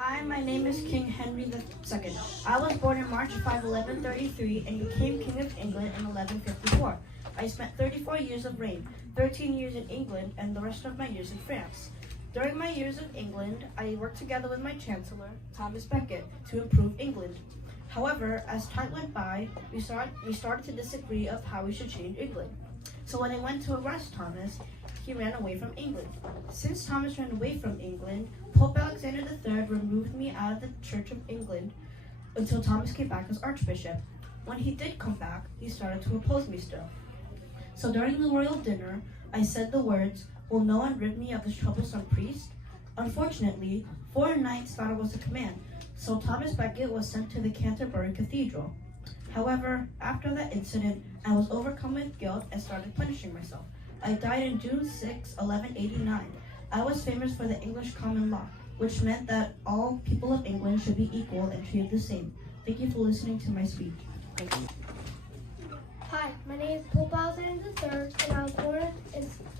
Hi, my name is King Henry II. I was born in March 5, 1133 and became King of England in 1154. I spent 34 years of reign, 13 years in England, and the rest of my years in France. During my years in England, I worked together with my Chancellor, Thomas Becket, to improve England. However, as time went by, we started to disagree of how we should change England. So when I went to arrest Thomas, he ran away from England. Since Thomas ran away from England, Pope Alexander III removed me out of the Church of England until Thomas came back as Archbishop. When he did come back, he started to oppose me still. So during the royal dinner, I said the words, "Will no one rid me of this troublesome priest?" Unfortunately, 4 knights thought it was a command, so Thomas Becket was sent to the Canterbury Cathedral. However, after that incident, I was overcome with guilt and started punishing myself. I died on June 6, 1189. I was famous for the English common law, which meant that all people of England should be equal and treated the same. Thank you for listening to my speech. Thank you. Hi, my name is Pope Alexander III, and I was born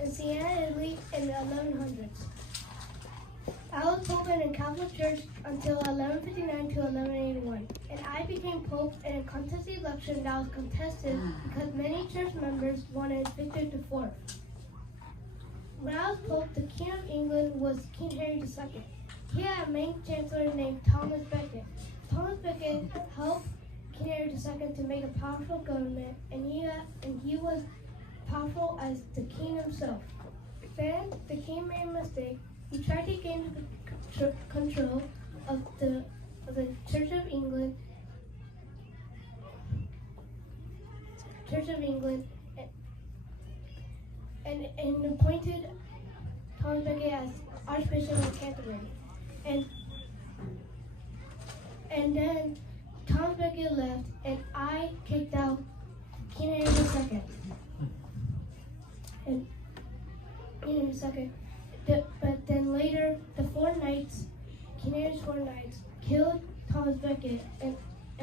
in Siena, Italy in the 1100s. I was Pope in a Catholic Church until 1159 to 1181, and I became Pope in a contested election that was contested because many church members wanted Victor IV. When I was Pope, the King of England was King Henry II. He had a main chancellor named Thomas Becket. Thomas Becket helped King Henry II to make a powerful government, and he was powerful as the king himself. Then the king made a mistake. He tried to gain control of the Church of England, and appointed Thomas Becket as Archbishop of Canterbury. And then Thomas Becket left, and I kicked out King Henry II. And King Henry II. But then later, the 4 knights, King Henry's 4 knights, killed Thomas Becket, and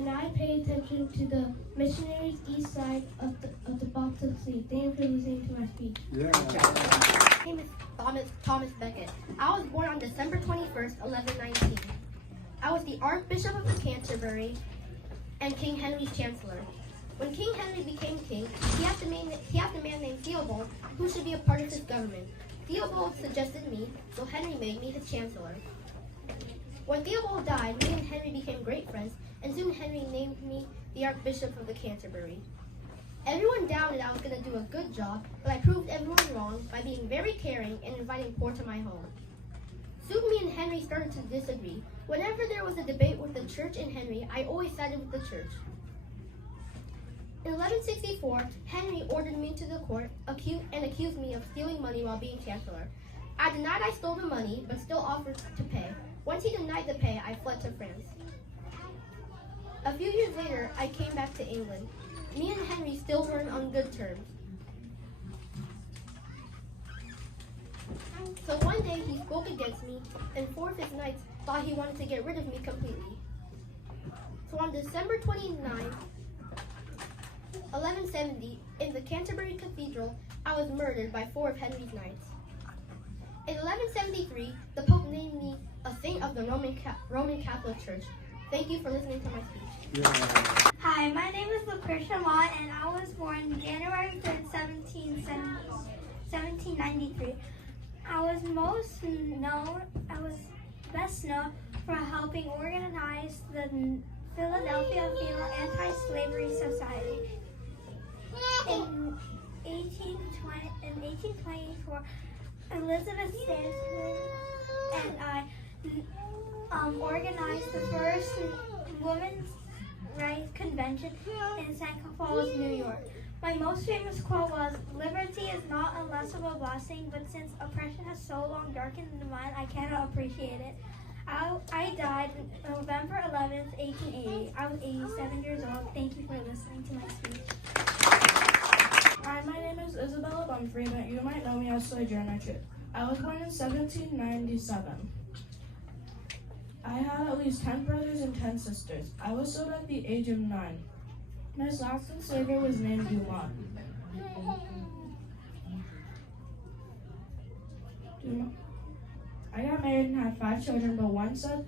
I paid attention to the missionaries east side of the Baltic Sea. Thank you for listening to my speech. Yeah. My name is Thomas Becket. I was born on December 21st, 1119. I was the Archbishop of Canterbury and King Henry's Chancellor. When King Henry became king, he asked a man named Theobald who should be a part of his government. Theobald suggested me, so Henry made me his chancellor. When Theobald died, me and Henry became great friends, and soon Henry named me the Archbishop of the Canterbury. Everyone doubted I was going to do a good job, but I proved everyone wrong by being very caring and inviting poor to my home. Soon me and Henry started to disagree. Whenever there was a debate with the church and Henry, I always sided with the church. In 1164, Henry ordered me into the court and accused me of stealing money while being chancellor. I denied I stole the money, but still offered to pay. Once he denied the pay, I fled to France. A few years later, I came back to England. Me and Henry still weren't on good terms. So one day he spoke against me, and 4 of his knights thought he wanted to get rid of me completely. So on December 29th, 1170, in the Canterbury Cathedral, I was murdered by 4 of Henry's knights. In 1173, the Pope named me a saint of the Roman Catholic Church. Thank you for listening to my speech. Yeah. Hi, my name is Lucretia Mott, and I was born January 5th, 1793. I was best known for helping organize the Philadelphia Female Anti-Slavery Society. In 1824, Elizabeth Stanton and I organized the first women's rights convention in St. Falls, New York. My most famous quote was, "Liberty is not less of a blessing, but since oppression has so long darkened the mind, I cannot appreciate it." I died November 11th, 1880. I was 87 years old. Thank you for listening to my speech. Hi, my name is Isabella Bumfrey, but you might know me as Sojourner Truth. I was born in 1797. I had at least 10 brothers and 10 sisters. I was sold at the age of 9. My last enslaver was named Dumont. I got married and had 5 children, but one son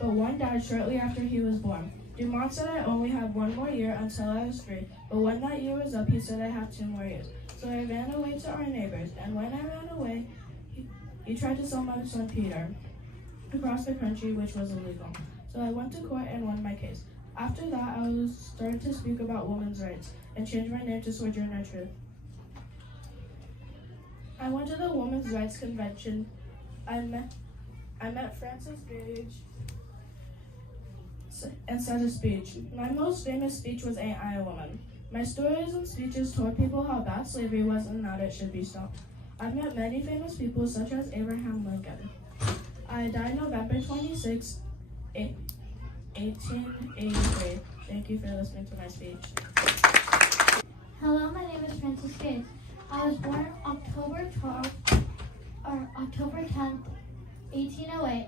but one died shortly after he was born. Dumont said I only had 1 more year until I was 3, but when that year was up, he said I had 2 more years. So I ran away to our neighbors, and when I ran away, he tried to sell my son Peter across the country, which was illegal. So I went to court and won my case. After that, I started to speak about women's rights and changed my name to Sojourner Truth. I went to the Women's Rights Convention. I met Frances Gage and said a speech. My most famous speech was Ain't I a Woman? My stories and speeches told people how bad slavery was and that it should be stopped. I've met many famous people such as Abraham Lincoln. I died November 26, 1883. Thank you for listening to my speech. Hello, my name is Frances Gage. I was born October 10th, 1808.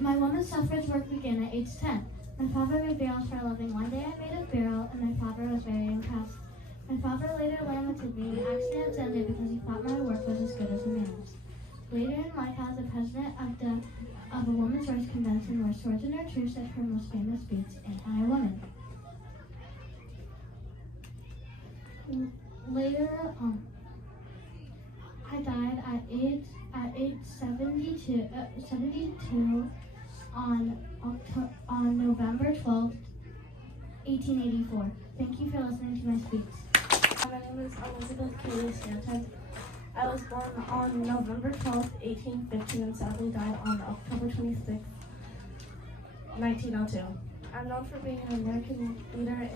My women's suffrage work began at age 10. My father made barrels for a living. One day I made a barrel and my father was very impressed. My father later lamented me accidentally because he thought my work was as good as a man's. Later in life, I was the president of a women's rights convention where Sojourner Truth said her most famous speech, Ain't I a Woman? Later, I died at age 72 on November 12th, 1884. Thank you for listening to my speech. My name is Elizabeth Kaylee Stanton. I was born on November 12th, 1815, and sadly died on October 26th, 1902. I'm known for being an American leader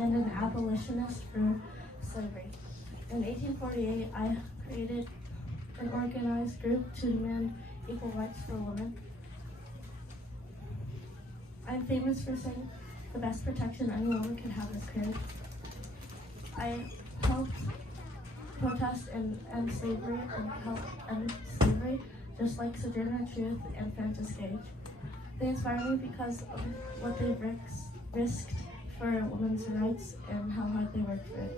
and an abolitionist for slavery. In 1848, I created an organized group to demand equal rights for women. I'm famous for saying the best protection any woman can have is courage. I helped protest and end slavery and help end slavery, just like Sojourner Truth and Frances Gage. They inspire me because of what they've risked for women's rights and how hard they work for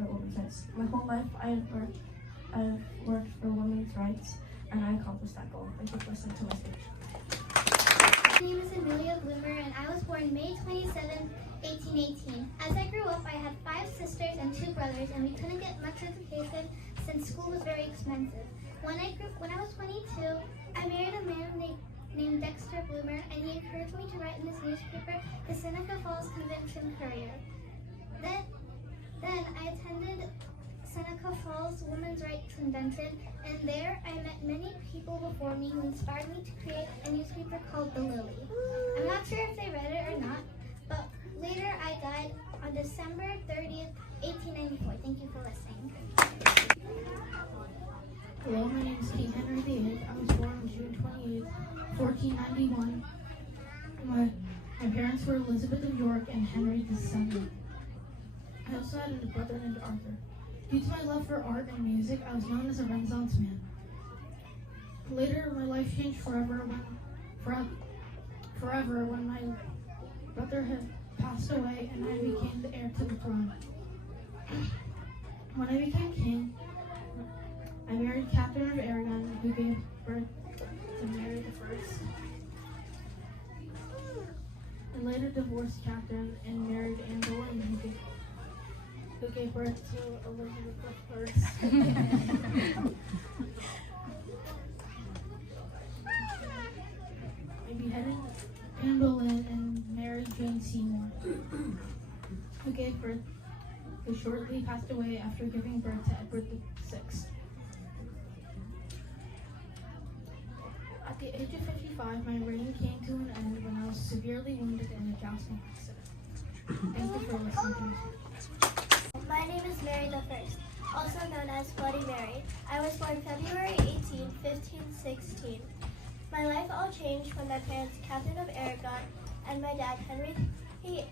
women's rights. My whole life I've worked for women's rights and I accomplished that goal. Thank you for listening to my speech. My name is Amelia Bloomer and I was born May 27, 1818. As I grew up, I had 5 sisters and 2 brothers and we couldn't get much education since school was very expensive. When I was 22, I married a man named Dexter Bloomer and he encouraged me to write in this newspaper, the Seneca Falls Convention Courier. Then I attended Seneca Falls Women's Rights Convention, and there I met many people before me who inspired me to create a newspaper called The Lily. I'm not sure if they read it or not, but later I died on December 30th, 1894. Thank you for listening. Hello, my name is King Henry VIII. I was born on June 28th, 1491. My parents were Elizabeth of York and Henry VII. I also had a brother named Arthur. Due to my love for art and music, I was known as a Renaissance man. Later, my life changed forever when my brother had passed away and I became the heir to the throne. When I became king, I married Catherine of Aragon, who gave birth to Mary I, and later divorced Catherine and married Anne Boleyn, who gave birth to Elizabeth I. I beheaded Anne Boleyn and married Jane Seymour, who shortly passed away after giving birth to Edward VI. At the age of 55, my reign came to an end when I was severely wounded in a jousting accident. Thank you for listening to me. My name is Mary the First, also known as Bloody Mary. I was born February 18, 1516. My life all changed when my parents, Catherine of Aragon, and my dad, Henry VIII,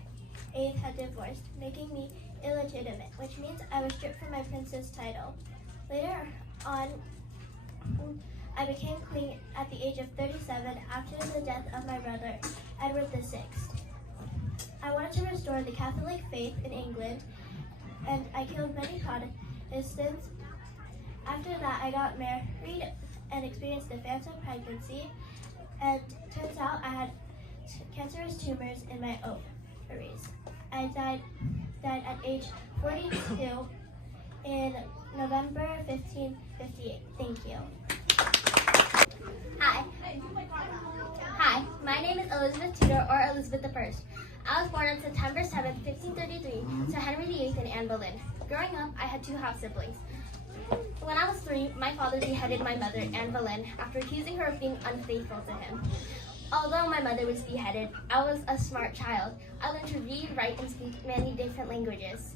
had divorced, making me illegitimate, which means I was stripped from my princess title. Later on, I became queen at the age of 37 after the death of my brother, Edward VI. I wanted to restore the Catholic faith in England, and I killed many Protestants. After that, I got married and experienced a phantom pregnancy, And turns out I had cancerous tumors in my ovaries. I died at age 42 in November 1558. Thank you. Hi, my name is Elizabeth Tudor, or Elizabeth I. I was born on September 7, 1533, to Henry VIII and Anne Boleyn. Growing up, I had two half-siblings. When I was 3, my father beheaded my mother, Anne Boleyn, after accusing her of being unfaithful to him. Although my mother was beheaded, I was a smart child. I learned to read, write, and speak many different languages.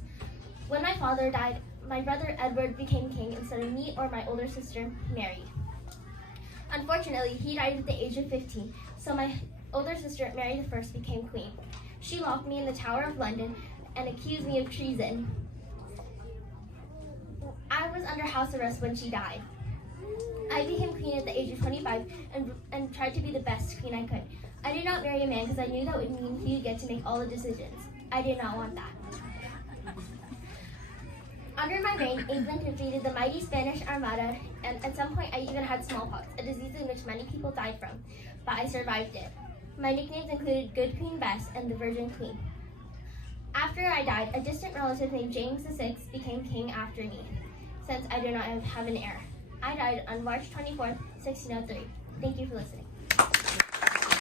When my father died, my brother Edward became king instead of me or my older sister, Mary. Unfortunately, he died at the age of 15, so my older sister, Mary I, became queen. She locked me in the Tower of London and accused me of treason. I was under house arrest when she died. I became queen at the age of 25 and tried to be the best queen I could. I did not marry a man because I knew that would mean he would get to make all the decisions. I did not want that. Under my reign, England defeated the mighty Spanish Armada, and at some point I even had smallpox, a disease in which many people died from, but I survived it. My nicknames included Good Queen Bess and the Virgin Queen. After I died, a distant relative named James VI became king after me, since I do not have an heir. I died on March 24th, 1603. Thank you for listening.